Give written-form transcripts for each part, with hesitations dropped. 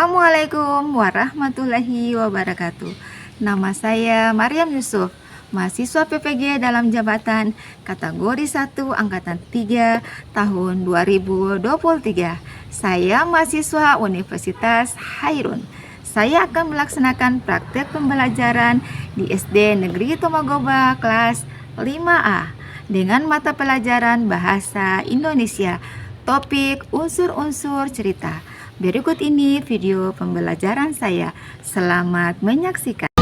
Assalamualaikum warahmatullahi wabarakatuh. Nama saya Maryam Yusuf, mahasiswa PPG dalam jabatan kategori 1 angkatan 3 tahun 2023. Saya mahasiswa Universitas Hairun. Saya akan melaksanakan praktek pembelajaran di SD Negeri Tomagoba kelas 5A dengan mata pelajaran Bahasa Indonesia, topik unsur-unsur cerita. Berikut ini video pembelajaran saya. Selamat menyaksikan.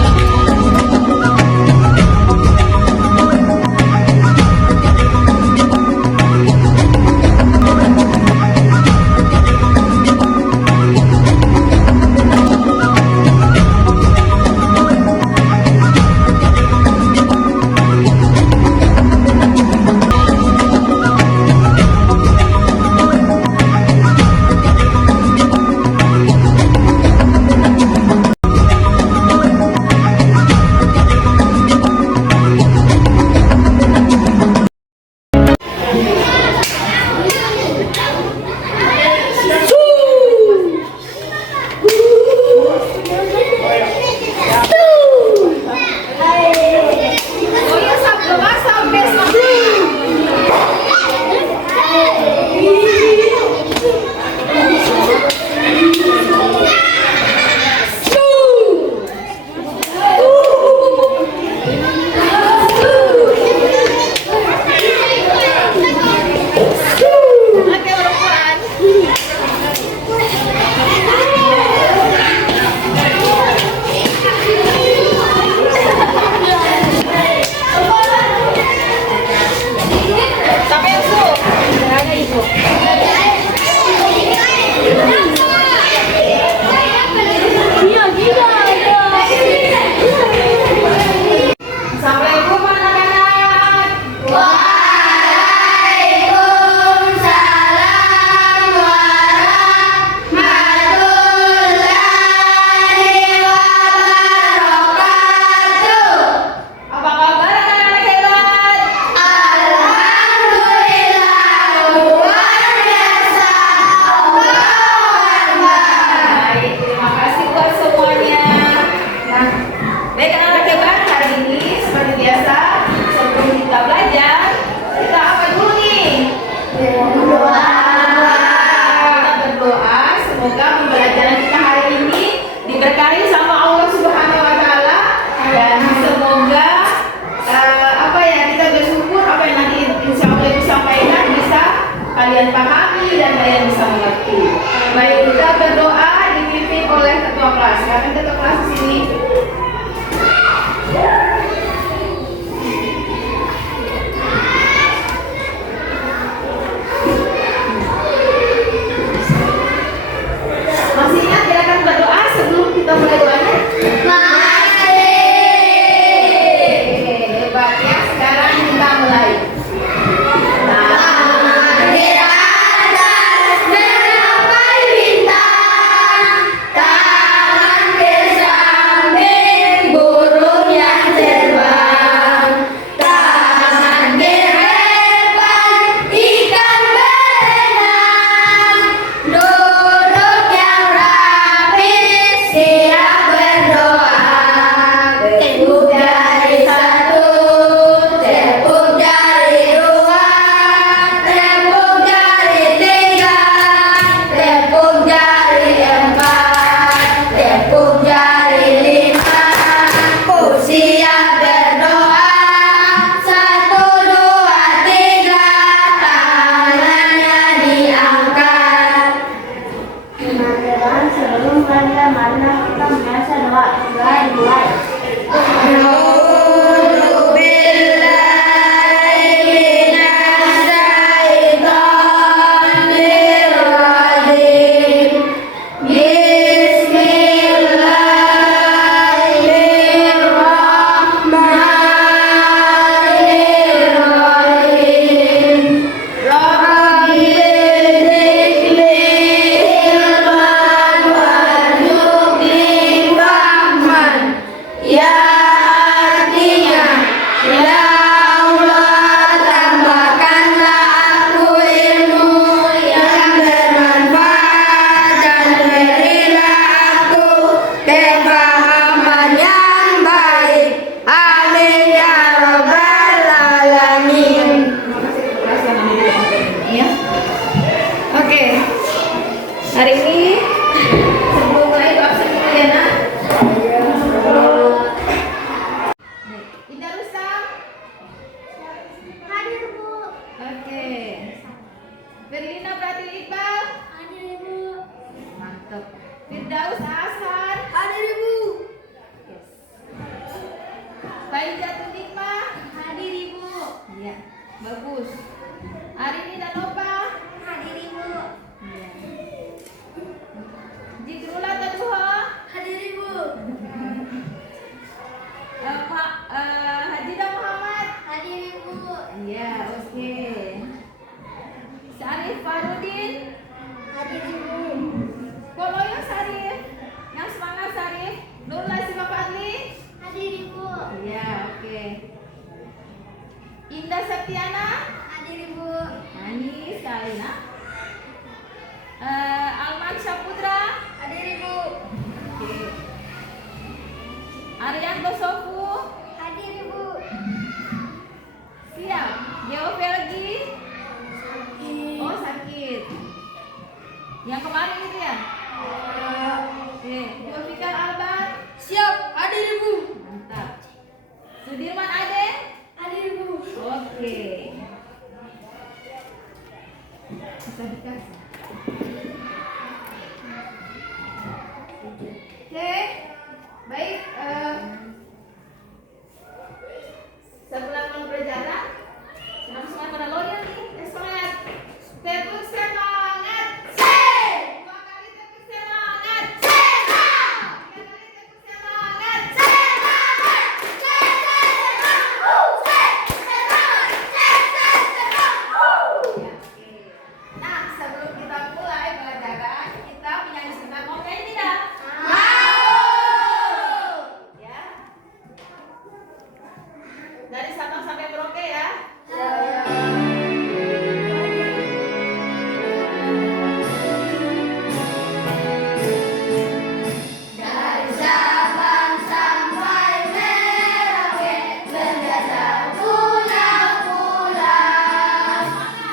Kalian pahami dan kalian bisa mengerti. Baik, kita berdoa dipimpin oleh ketua kelas. Silakan ketua kelas di sini. Masih ingat silakan berdoa sebelum kita mulai doanya? Masih. Hebat ya. Sekarang kita mulai. Tangan Indah Septiana. Hadir Ibu. Manis sekali nak. Alman Saputra. Hadir Ibu. Oke. Arianto Sofu. Hadir Ibu. Siap. Geo Velgi. Oh sakit. Yang kemarin itu ya? Oke. Zulfikar Alban. Siap. Hadir Ibu. Mantap. Sudirman Ade. Hadir Ibu. Oke. Bisa dikasih. Oke. Baik. Sebelum berjalan, senang semangat pada loyal nih. Semangat. Tepuk semangat. Dua kali tepuk semangat. Tiga kali tepuk semangat. Ya, oke. Nah, sebelum kita mulai pelajaran, kita menyanyi sebentar. Mau nyanyi tidak? Ya. Dari Sabang sampai Merauke ya. Dari Sabang sampai Merauke, berjajah pulau-pulau.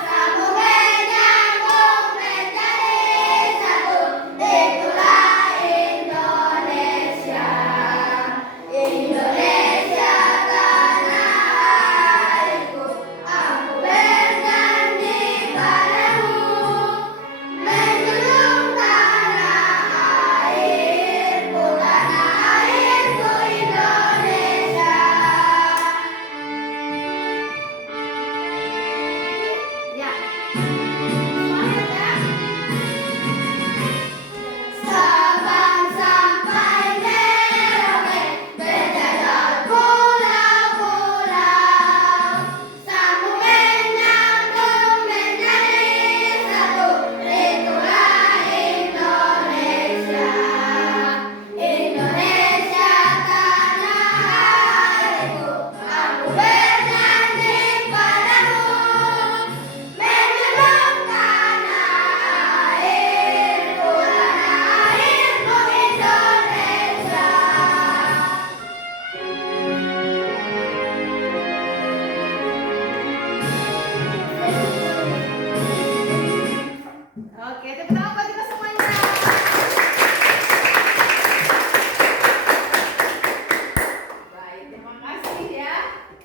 Sambung menyambung menjadi satu, itulah Indonesia. Indonesia tanah airku, aku berjanji padamu, menjunjung tanah airku Indonesia. Ya. Semangat ya. Sabang sampai Merauke, berjajah pulau-pulau. Sambung menyambung menjadi satu, itulah Indonesia. Indonesia tanah airku, aku berjanji padamu, menjunjung tanah airku Indonesia. Oke, tepuk tangan buat kita semuanya. Baik, terima kasih ya.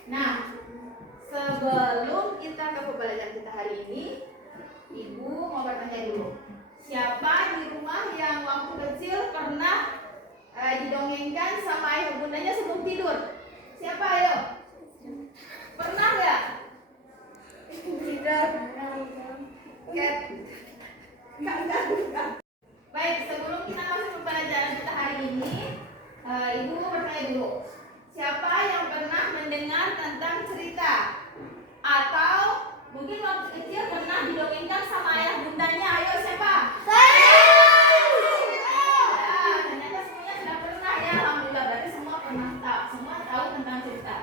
Nah, sebelum kita ke pembelajaran kita hari ini, Ibu mau bertanya dulu. Siapa di rumah yang waktu kecil pernah didongengkan sama ayah bundanya sebelum tidur? Siapa ayo? Pernah nggak? Tidak. Baik, sebelum kita masuk ke pelajaran kita hari ini, Ibu bertanya dulu. Siapa yang pernah mendengar tentang cerita atau mungkin waktu kecil pernah didongengkan sama ayah bundanya? Ayo siapa? Ya, ternyata semuanya sudah pernah ya. Alhamdulillah, berarti semua pernah tahu, semua tahu tentang cerita.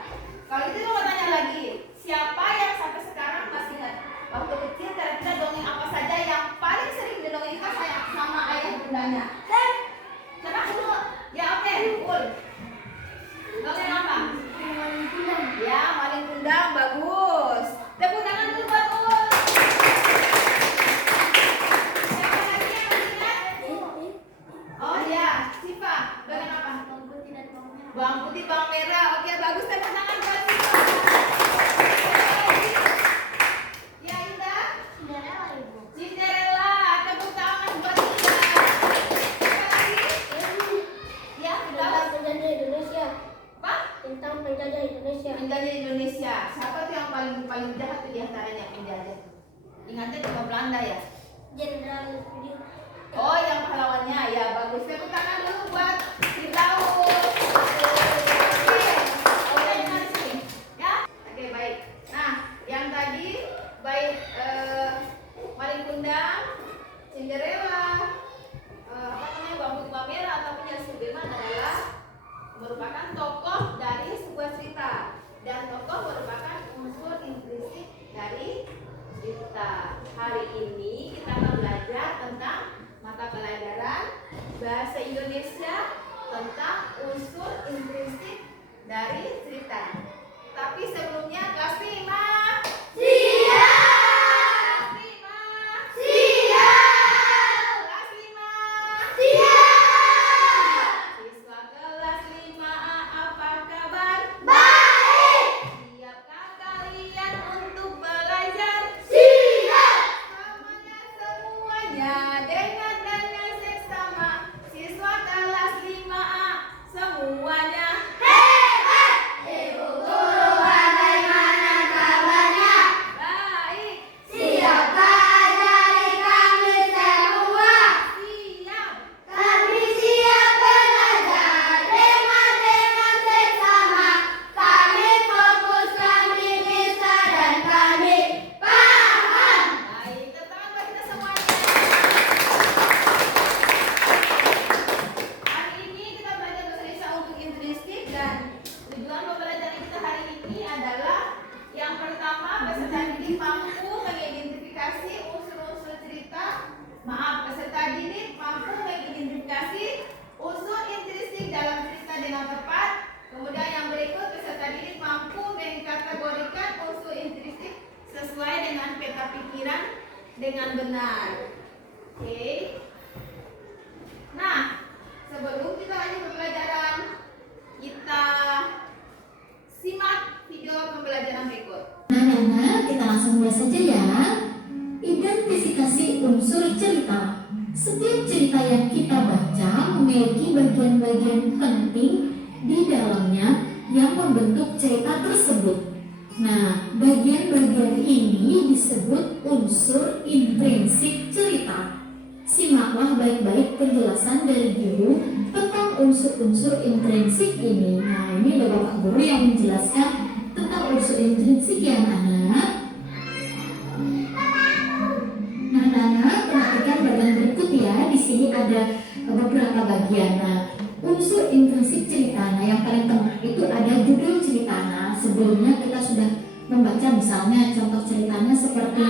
Kalau itu mau tanya lagi, siapa yang sampai sekarang masih ingat waktu kecil kira-kira dongeng apa saja yang paling sering didongengkan sama ayah bundanya? Siapa dulu? Ya oke, Ul. Dongeng apa? Ya, maling kundang, bagus. Tepuk tangan dulu buat Ul. Siapa lagi yang masih ingat? Oh ya, Siva. Dongeng apa? Bawang putih, bawang merah. Oke, bagus. Tepuk tangan buat Siva. Ya, Indah. Cinderella. Tepuk tangan buat Indah. Siapa lagi? Ya, Indah. Apa? Tentang penjajah Indonesia. Penjajah Indonesia. Siapa tuh yang paling jahat tuh di antaranya penjajah? Ingatnya cuma Belanda ya? Jenderal Sudirman. Oh, yang pahlawannya. Ya, bagus. Tepuk tangan dulu buat Firdaus. Oke, dengan sini. Ya? Oke, baik. Nah, yang tadi baik maling kundang, Cinderella, apa namanya, Bawang Putih Bawang Merah atau Penjajah Sudirman adalah merupakan tokoh dari sebuah cerita dan tokoh merupakan unsur dari cerita. Tapi sebelumnya kelas 5. Siap. Kelas 5. Siap. Kelas 5. Siap. Siswa kelas 5A apa kabar? Baik. Siapkah kalian untuk belajar? Siap. Semuanya dengan seksama. Siswa kelas 5A semuanya. Hebat. Ibu guru bagaimana kabarnya? Baik. Siapa ajari kami semua? Siap. Kami siap belajar dengan seksama. Kami fokus, kami bisa dan kami paham. Baik, tepuk tangan buat kita semuanya. Hari ini kita belajar bahasa Indonesia untuk intrinsik, dan tujuan pembelajaran kita hari ini adalah yang pertama, peserta didik mampu mengidentifikasi unsur-unsur cerita. Peserta didik mampu mengidentifikasi unsur intrinsik dalam cerita dengan tepat. Kemudian yang berikut, peserta didik mampu mengkategorikan unsur intrinsik sesuai dengan peta pikiran dengan benar. Oke. Nah, sebelum kita lanjut ke pelajaran, kita simak video pembelajaran berikut. Nah, kita langsung mulai saja ya. Identifikasi unsur cerita. Setiap cerita yang kita baca memiliki bagian-bagian penting di dalamnya yang membentuk cerita tersebut. Nah, bagian-bagian ini disebut unsur intrinsik cerita. Simaklah baik-baik penjelasan dari guru tentang unsur-unsur intrinsik ini. Nah, ini ada Bapak Guru yang menjelaskan tentang unsur intrinsik ya, anak-anak. Nah, anak-anak, perhatikan bagian berikut ya. Di sini ada beberapa bagian. Nah, unsur intrinsik cerita. Nah, yang paling tengah itu ada judul cerita. Nah, sebelumnya kita sudah membaca misalnya contoh ceritanya seperti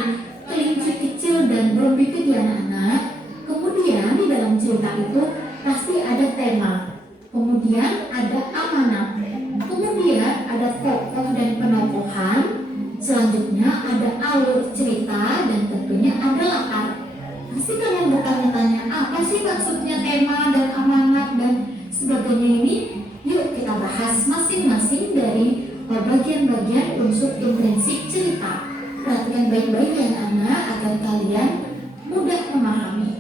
kelinci kecil dan burung pipit ya, anak-anak. Kemudian di dalam cerita itu pasti ada tema. Kemudian ada amanat. Kemudian ada tokoh dan penokohan. Selanjutnya ada alur cerita dan tentunya ada latar. Pasti kalian bertanya-tanya, apa sih maksudnya tema dan amanat dan sebagainya ini? Yuk kita bahas masing-masing dari bagian-bagian unsur intrinsik cerita. Perhatikan baik-baik ya anak agar kalian mudah memahami.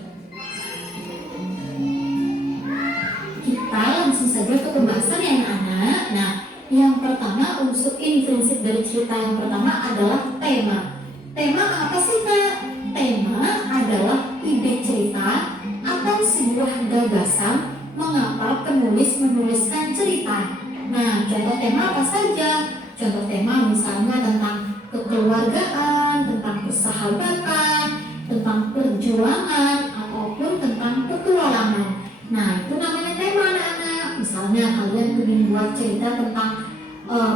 Kita langsung saja ke pembahasan ya anak. Nah, yang pertama unsur intrinsik dari cerita yang pertama adalah tema. Tema apa sih Kak? Tema adalah ide cerita atau sebuah gagasan mengapa penulis menuliskan cerita. Nah, contoh tema apa saja? Contoh tema misalnya tentang kekeluargaan, tentang persahabatan, tentang perjuangan, ataupun tentang petualangan. Nah, itu namanya tema anak-anak. Misalnya kalian ingin buat cerita tentang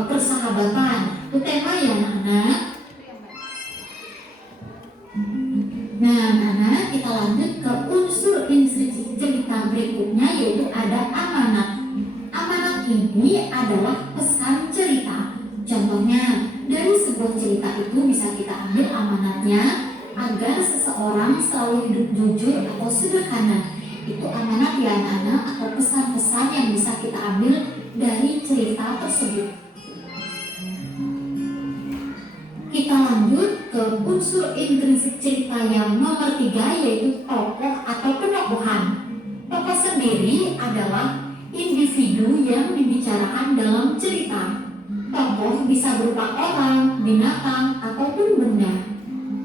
persahabatan, itu tema ya anak-anak. Nah, anak-anak, kita lanjut ke unsur intrinsik cerita berikutnya, yaitu ada amanat. Amanat ini adalah pesan cerita. Contohnya, dari sebuah cerita itu bisa kita ambil amanatnya agar seseorang selalu hidup jujur atau sederhana. Itu amanat ya anak-anak, atau pesan-pesan yang bisa kita ambil dari cerita tersebut. Kita lanjut ke unsur intrinsik cerita yang nomor 3, yaitu tokoh atau penokohan. Tokoh sendiri adalah individu yang dibicarakan dalam cerita. Tokoh bisa berupa orang, binatang, ataupun benda.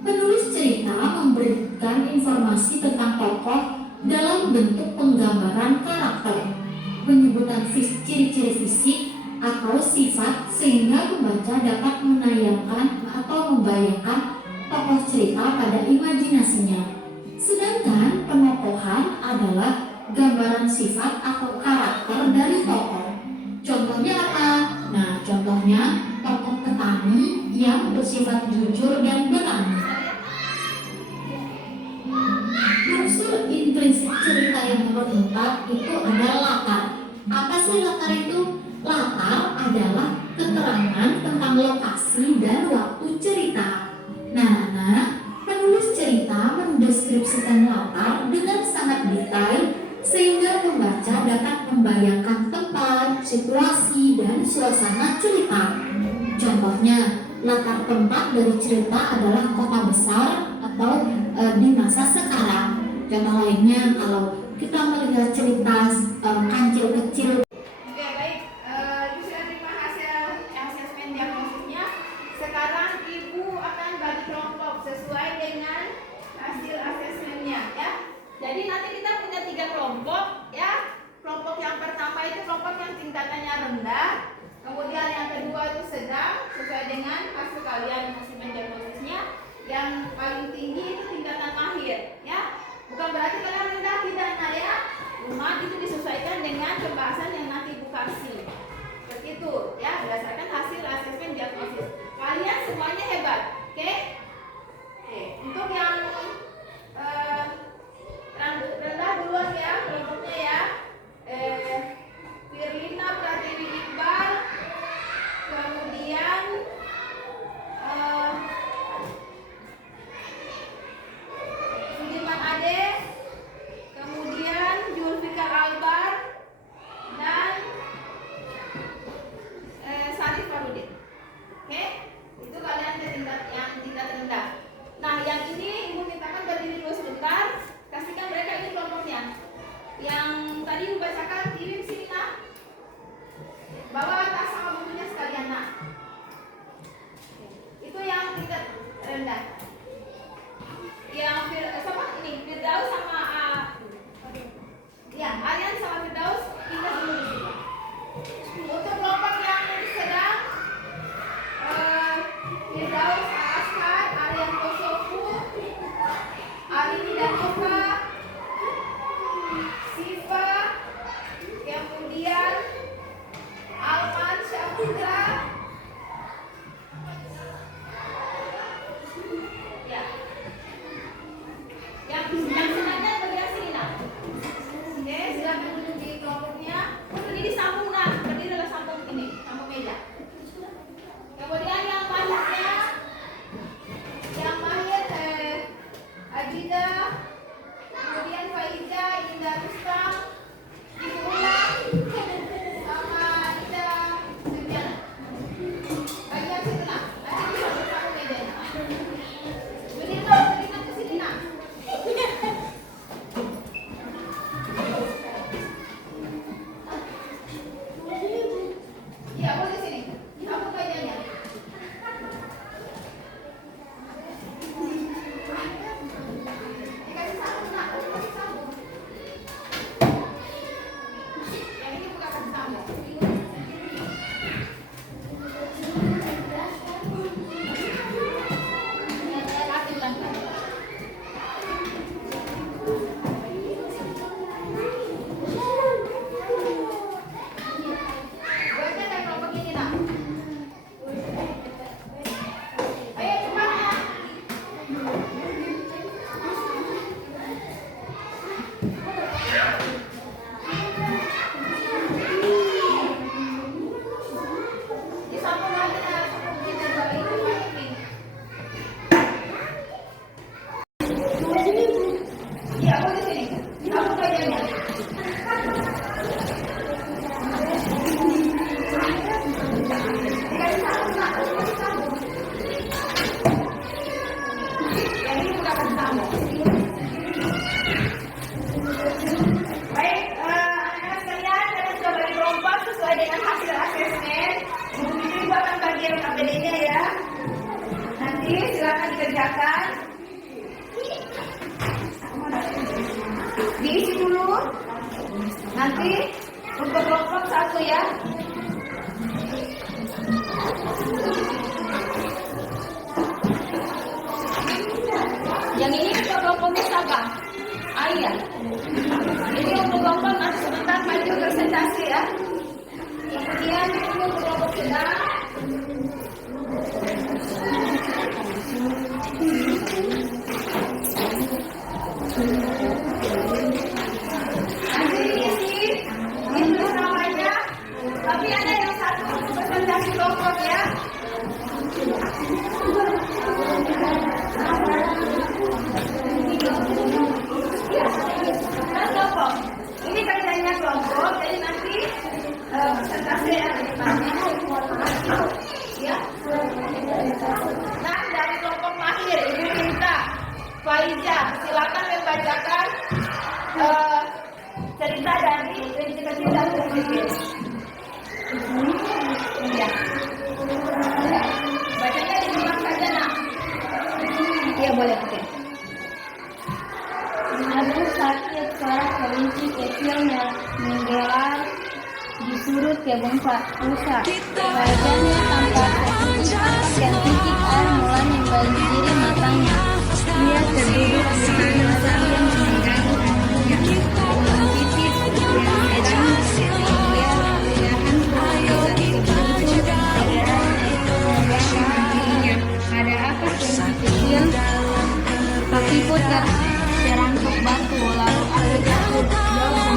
Penulis cerita memberikan informasi tentang tokoh dalam bentuk penggambaran karakter, penyebutan ciri-ciri fisik atau sifat sehingga pembaca dapat menayangkan atau membayangkan tokoh cerita pada imajinasinya. Sedangkan penokohan adalah gambaran sifat atau karakter dari tokoh. Contohnya apa? Nah, contohnya tokoh petani yang bersifat jujur dan berani. Unsur intrinsik cerita yang nomor 4 itu adalah latar. Apa sih latar itu? Latar lokasi dan waktu cerita. Nah, penulis cerita mendeskripsikan latar dengan sangat detail sehingga pembaca dapat membayangkan tempat, situasi, dan suasana cerita. Contohnya, latar tempat dari cerita adalah kota besar atau di masa sekarang. Contoh lainnya, kalau kita melihat cerita kancil kecil. Oke, baik. Ibu sudah terima hasil asesmen diagnosisnya. Sekarang Ibu akan bagi kelompok sesuai dengan hasil asesmennya, ya. Jadi nanti kita punya 3 kelompok, ya. Kelompok yang pertama itu kelompok yang tingkatannya rendah. Kemudian yang kedua itu sedang, sesuai dengan hasil kalian asesmen diagnosisnya. Yang paling tinggi itu tingkatan mahir, ya. Bukan berarti kalian rendah, tidak, nah ya. Cuma itu disesuaikan dengan pembahasan yang nanti Ibu kasih. Seperti itu, ya, berdasarkan hasil asesmen diagnosis. Kalian semuanya hebat, oke? Oke, untuk yang rendah duluan ya, kelompoknya ya. Firlina Pratiwi Iqbal, kemudian Sudirman Ade, kemudian Julfikar Albar, dan Sarif Farudin. Oke, itu kalian ke tingkat rendah. Nah, yang ini Ibu mintakan berdiri dulu sebentar. Kasihkan mereka ini kelompoknya. Yang tadi Ibu bacakan, kirim sini nak. Bawa tas sama bukunya sekalian nak. Itu yang tingkat rendah. Yang Firdaus sama ya, Aryan sama Firdaus pindah dulu di sini. Untuk kelompok yang sedang, Firdaus Ashar, Aryan Kosofu, Arini dan Oka, Siva, kemudian Alman Syafitra, ya. Yang senangnya bagian sini nak. Oke, silakan duduk di kelompoknya. Ini disambung nak, berdiri dalam sambung ini, sambung meja. Kemudian yang mahir Ajida, kemudian Faiza, Indah Rustam, Ibu Ulang, sama Ida Sudiana. Bagian situ nak, nanti bisa bersambung mejanya. Berdiri ke sini nak. Ya, boleh sini. Sambung mejanya. Dikasih sambung nak, kasih sambung. Yang ini bukan kasih sambung. Kasih pelan-pelan. Buatnya kayak kelompok ini nak. Ayo cepat nak. Disambung lagi nak, sambung kita balik ke ini. Iya, boleh sini. Sambung bagiannya. Dikasih sambung nak, kasih sambung. Yang ini bukan kasih sambung. Baik, anak-anak sekalian, kalian sudah bagi kelompok sesuai dengan hasil asesmen. Ibu Ibu akan bagi KPD-nya ya. Nanti silakan dikerjakan. Diisi dulu. Nanti untuk kelompok 1 ya. Yang ini untuk kelompoknya siapa? Ayah. Ini untuk kelompok nanti sebentar maju presentasi ya. Kemudian ini untuk kelompok sedang. Nanti diisi, ditulis namanya. Tapi ada yang satu untuk presentasi kelompok ya. punya kelompok, jadi nanti presentasi yang di depannya. Ya. Nah, dari kelompok mahir, Ibu minta Faiza, silakan membacakan cerita dari Kelinci Kecil dan Kelinci Kecil. Iya. Bacanya di rumah saja, nak. Iya, boleh. Oke. Aduh sakit, suara kelinci kecil menggelar di surut kebun rusa. Wajahnya tampak tertutup dan titik air mulai membanjiri matanya. Dia terduduk di tanah sambil memegang kakinya. Dengan titik yang sedang dia perlahan segera dirinya. Ada apa kelinci kecil? Kakiku terangkuk batu, lalu aku jatuh jauh.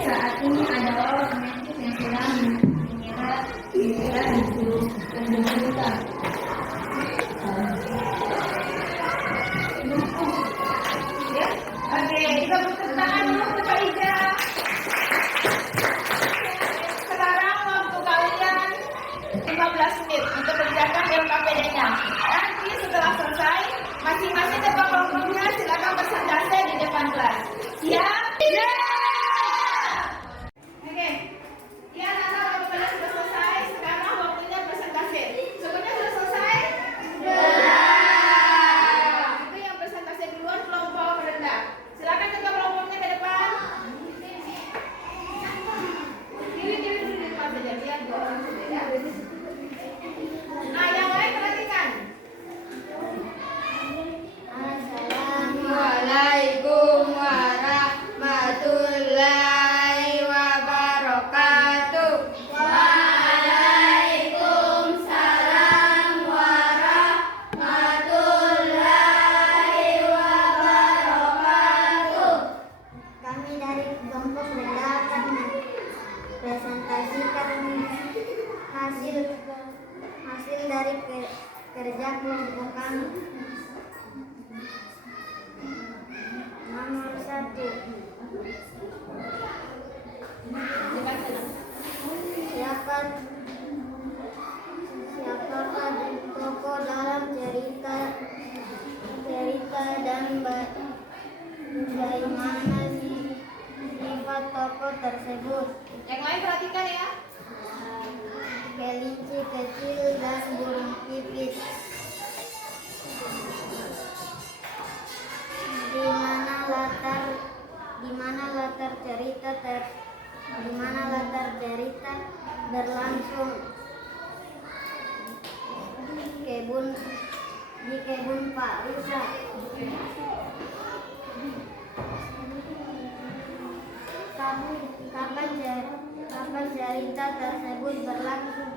Saat ini ada laut romantis yang sedang mengira di seluruh penjuru kita. Ya. Oke, kita tepuk tangan dulu untuk Faiza. Sekarang waktu kalian 15 menit untuk kerjakan LKPD-nya. Nanti setelah selesai, masing-masing ketua kelompoknya silakan presentasi di depan kelas. Siap? Ya! Oke. Ya, Nana, waktu kalian sudah selesai. Sekarang waktunya presentasi. Semuanya sudah selesai? Itu yang presentasi duluan kelompok rendah. Silakan ketua kelompoknya ke depan. Diri dulu di depan saja, biar dua orang saja ya. Nah, yang lain perhatikan. Assalamualaikum warahmatullahi wabarakatuh. Waalaikumsalam warahmatullahi wabarakatuh. Kami dari kelompok rendah akan presentasikan hasil dari kerja kelompok kami. Nomor 1. Siapakah tokoh dalam cerita dan bagaimana sifat tokoh tersebut? Yang lain perhatikan ya. Kelinci kecil dan burung pipit. Di mana latar cerita berlangsung? Di kebun Pak Rusa. Kapan cerita tersebut berlangsung?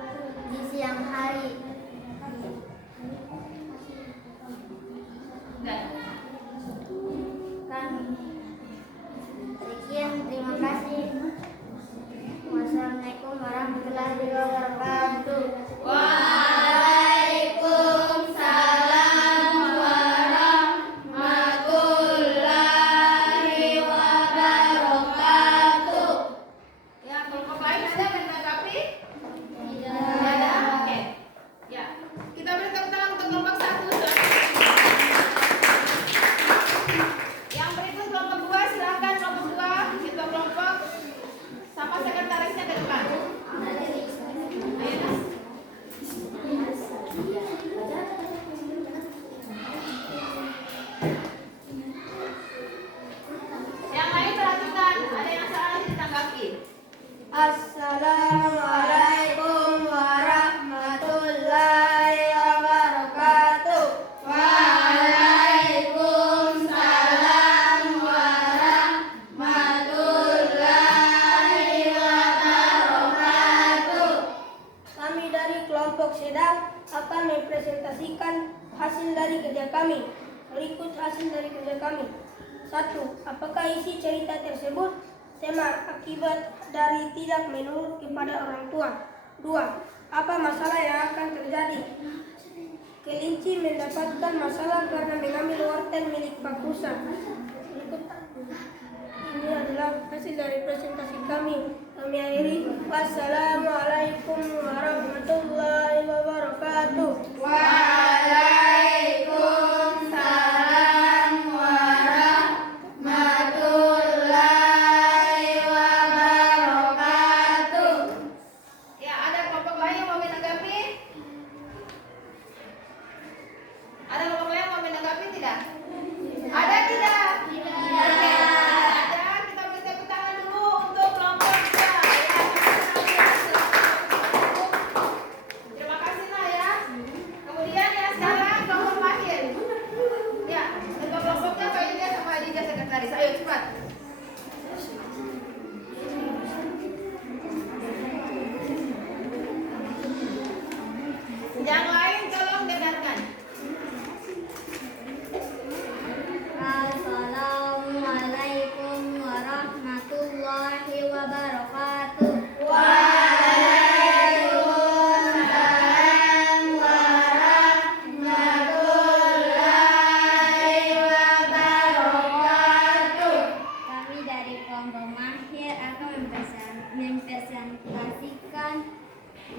Di siang hari. Sekian, terima kasih. Wassalamualaikum warahmatullahi wabarakatuh. Waalaikumsalam warahmatullahi wabarakatuh. Ya, kelompok lain ada menanggapi? Tidak Ada. Oke. Ya. Kita beri tepuk tangan untuk kelompok 1. Yang berikut kelompok 2, silakan kelompok 2, ketua kelompok sama sekretarisnya ke depan. Ayo, Nas. kami. 1. Apakah isi cerita tersebut? Tema akibat dari tidak menurut kepada orang tua. 2. Apa masalah yang akan terjadi? Kelinci mendapatkan masalah karena mengambil wortel milik Pak Kusa. Ini adalah hasil dari presentasi kami. Kami akhiri. Wassalamualaikum warahmatullahi wabarakatuh. Waalaikumsalam warahmatullahi wabarakatuh. Ya, ada kelompok lain yang mau menanggapi? Ada kelompok lain yang mau menanggapi tidak? Ada tidak? Tidak. Ada. Kita beri tepuk tangan dulu untuk kelompok 2. Terima kasih Nah ya. Kemudian ya sekarang kelompok mahir. Ya, untuk kelompoknya Pak Yuda sama Adija sekretaris. Ayo cepat. Yang lain tolong dengarkan. Assalamualaikum warahmatullahi wabarakatuh. Waalaikumsalam warahmatullahi wabarakatuh. Kami dari kelompok mahir akan mempresentasikan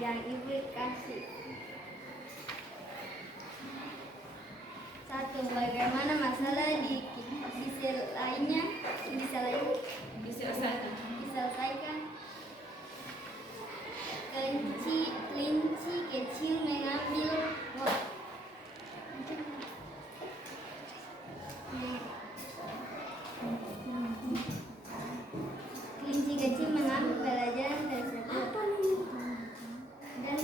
yang Ibu kasih. 1. Bagaimana masalah diselesaikan? Kelinci kecil mengambil pelajaran tersebut dan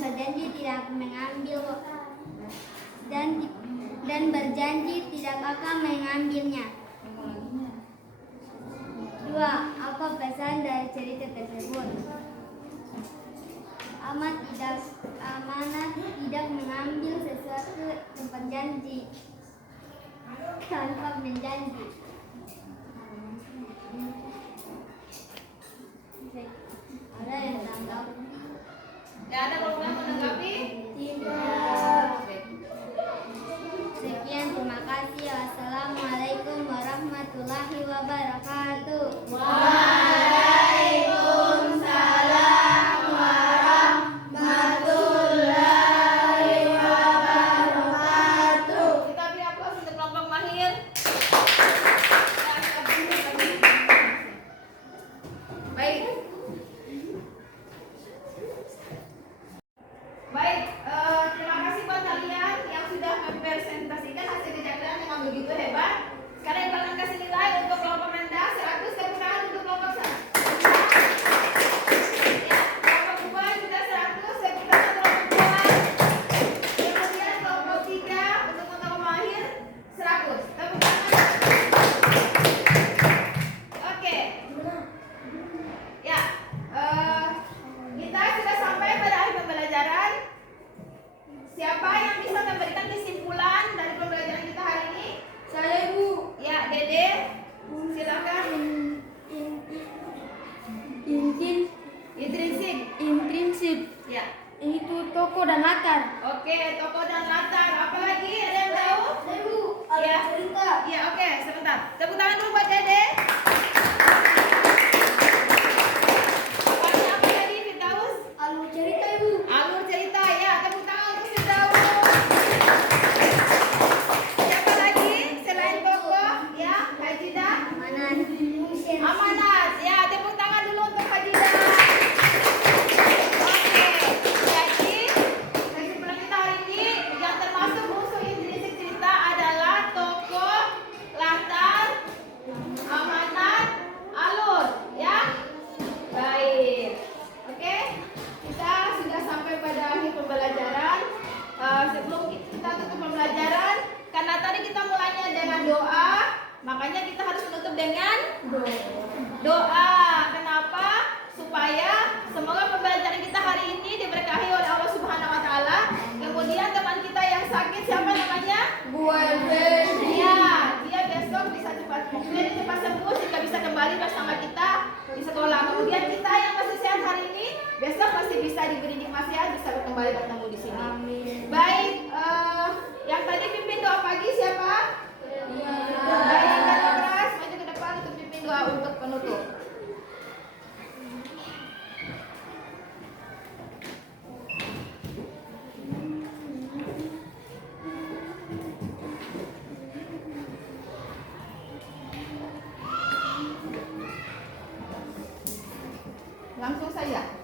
berjanji tidak akan mengambilnya. 2. Apa pesan dari cerita tersebut? Amanat tidak mengambil sesuatu tanpa menjanji. Ada yang tanggap? Ya, ada kelompok yang menanggapi? Tidak. Sekian, terima kasih. Wassalamualaikum warahmatullahi wabarakatuh. Waalaikumsalam warahmatullahi wabarakatuh. Kita beri aplaus untuk kelompok mahir. Baik. Baik, terima kasih buat kalian yang sudah mempresentasikan hasil kerja kalian yang begitu hebat. Sekarang yang akan kasih nilai untuk kelompok Menda 100, tepuk tangan untuk kelompok 1. Ya, kelompok 2 juga 100, tepuk tangan kelompok 2. Kemudian kelompok 3 untuk kelompok mahir 100, tepuk tangan. Oke. Ya, kita sudah sampai pada akhir pembelajaran. Siapa yang bisa memberikan kesimpulan dari pembelajaran kita hari ini? Saya, Ibu. Ya, Dede, silakan. Intrinsik. Ya. Itu toko dan latar. Oke, toko dan latar. Apa lagi? Ada yang tahu? Ibu, Ya. cerita. Ya, oke, sebentar. Tepuk tangan dulu buat Dede. Apa tadi, Firdaus? Alur cerita, Ibu. Alur cerita, ya. Tepuk tangan untuk Firdaus. Siapa lagi selain Koko? Ya, Hajida. Amanat. Ya, tepuk tangan dulu untuk Hajida. Oke, jadi kesimpulan kita hari ini yang termasuk unsur intrinsik cerita adalah tokoh, latar, amanat, alur, ya. Baik. Oke, kita sudah sampai pada akhir pembelajaran. Sebelum kita tutup pembelajaran, karena tadi kita mulainya dengan doa, makanya kita harus menutup dengan doa. Kenapa? Supaya semoga pembelajaran kita hari ini diberkahi oleh Allah Subhanahu wa taala. Kemudian teman kita yang sakit siapa namanya? Bu Elven. Ya, dia besok bisa bisa diberi nikmat ya, bisa kembali bertemu di sini. Baik, yang tadi pimpin doa pagi siapa? Baik, kata keras maju ke depan untuk pimpin doa untuk penutup. Langsung saja.